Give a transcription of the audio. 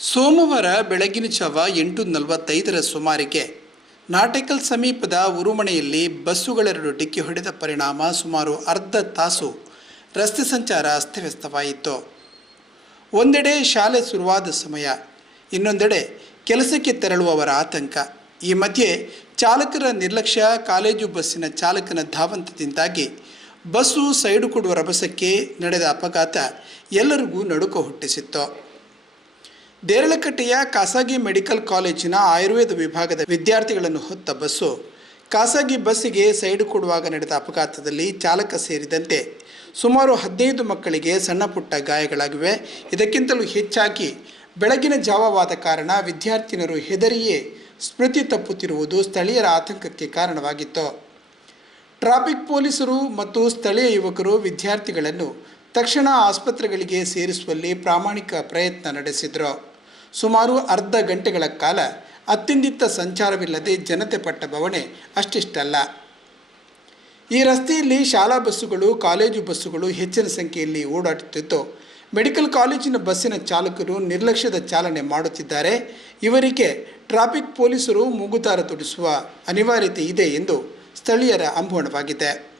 ಸೋಮವಾರ ಬೆಳಗಿನ ಜಾವ ಎಂಟು ನಲವತ್ತೈದರ ಸುಮಾರಿಗೆ ನಾಟೆಕಲ್ ಸಮೀಪದ ಉರುಮಣೆಯಲ್ಲಿ ಬಸ್ಸುಗಳೆರಡು ಡಿಕ್ಕಿ ಹೊಡೆದ ಪರಿಣಾಮ ಸುಮಾರು ಅರ್ಧ ತಾಸು ರಸ್ತೆ ಸಂಚಾರ ಅಸ್ತವ್ಯಸ್ತವಾಯಿತು ಒಂದೆಡೆ ಶಾಲೆ ಶುರುವಾದ ಸಮಯ, ಇನ್ನೊಂದೆಡೆ ಕೆಲಸಕ್ಕೆ ತೆರಳುವವರ ಆತಂಕ. ಈ ಮಧ್ಯೆ ಚಾಲಕರ ನಿರ್ಲಕ್ಷ್ಯ, ಕಾಲೇಜು ಬಸ್ಸಿನ ಚಾಲಕನ ಧಾವಂತದಿಂದಾಗಿ ಬಸ್ಸು ಸೈಡು ಕೊಡುವ ರಭಸಕ್ಕೆ ನಡೆದ ಅಪಘಾತ ಎಲ್ಲರಿಗೂ ನಡುಕ ಹುಟ್ಟಿಸಿತ್ತು. ದೇರಳಕಟ್ಟೆಯ ಖಾಸಗಿ ಮೆಡಿಕಲ್ ಕಾಲೇಜಿನ ಆಯುರ್ವೇದ ವಿಭಾಗದ ವಿದ್ಯಾರ್ಥಿಗಳನ್ನು ಹೊತ್ತ ಬಸ್ಸು ಖಾಸಗಿ ಬಸ್ಸಿಗೆ ಸೈಡು ಕೊಡುವಾಗ ನಡೆದ ಅಪಘಾತದಲ್ಲಿ ಚಾಲಕ ಸೇರಿದಂತೆ ಸುಮಾರು ಹದಿನೈದು ಮಕ್ಕಳಿಗೆ ಸಣ್ಣ ಪುಟ್ಟ ಗಾಯಗಳಾಗಿವೆ. ಇದಕ್ಕಿಂತಲೂ ಹೆಚ್ಚಾಗಿ ಬೆಳಗಿನ ಜಾವವಾದ ಕಾರಣ ವಿದ್ಯಾರ್ಥಿನಿಯರು ಹೆದರಿಯೇ ಸ್ಮೃತಿ ತಪ್ಪುತ್ತಿರುವುದು ಸ್ಥಳೀಯರ ಆತಂಕಕ್ಕೆ ಕಾರಣವಾಗಿತ್ತು. ಟ್ರಾಫಿಕ್ ಪೊಲೀಸರು ಮತ್ತು ಸ್ಥಳೀಯ ಯುವಕರು ವಿದ್ಯಾರ್ಥಿಗಳನ್ನು ತಕ್ಷಣ ಆಸ್ಪತ್ರೆಗಳಿಗೆ ಸೇರಿಸುವಲ್ಲಿ ಪ್ರಾಮಾಣಿಕ ಪ್ರಯತ್ನ ನಡೆಸಿದರು. ಸುಮಾರು ಅರ್ಧ ಗಂಟೆಗಳ ಕಾಲ ಅತ್ತಿಂದಿತ್ತ ಸಂಚಾರವಿಲ್ಲದೆ ಜನತೆ ಪಟ್ಟ ಬವಣೆ ಅಷ್ಟಿಷ್ಟಲ್ಲ. ಈ ರಸ್ತೆಯಲ್ಲಿ ಶಾಲಾ ಬಸ್ಸುಗಳು, ಕಾಲೇಜು ಬಸ್ಸುಗಳು ಹೆಚ್ಚಿನ ಸಂಖ್ಯೆಯಲ್ಲಿ ಓಡಾಡುತ್ತಿದ್ದು ಮೆಡಿಕಲ್ ಕಾಲೇಜಿನ ಬಸ್ಸಿನ ಚಾಲಕರು ನಿರ್ಲಕ್ಷ್ಯದ ಚಾಲನೆ ಮಾಡುತ್ತಿದ್ದಾರೆ. ಇವರಿಗೆ ಟ್ರಾಫಿಕ್ ಪೊಲೀಸರು ಮೂಗುತಾರ ತೊಡಿಸುವ ಅನಿವಾರ್ಯತೆ ಇದೆ ಎಂದು ಸ್ಥಳೀಯರ ಅಂಬೋಣವಾಗಿದೆ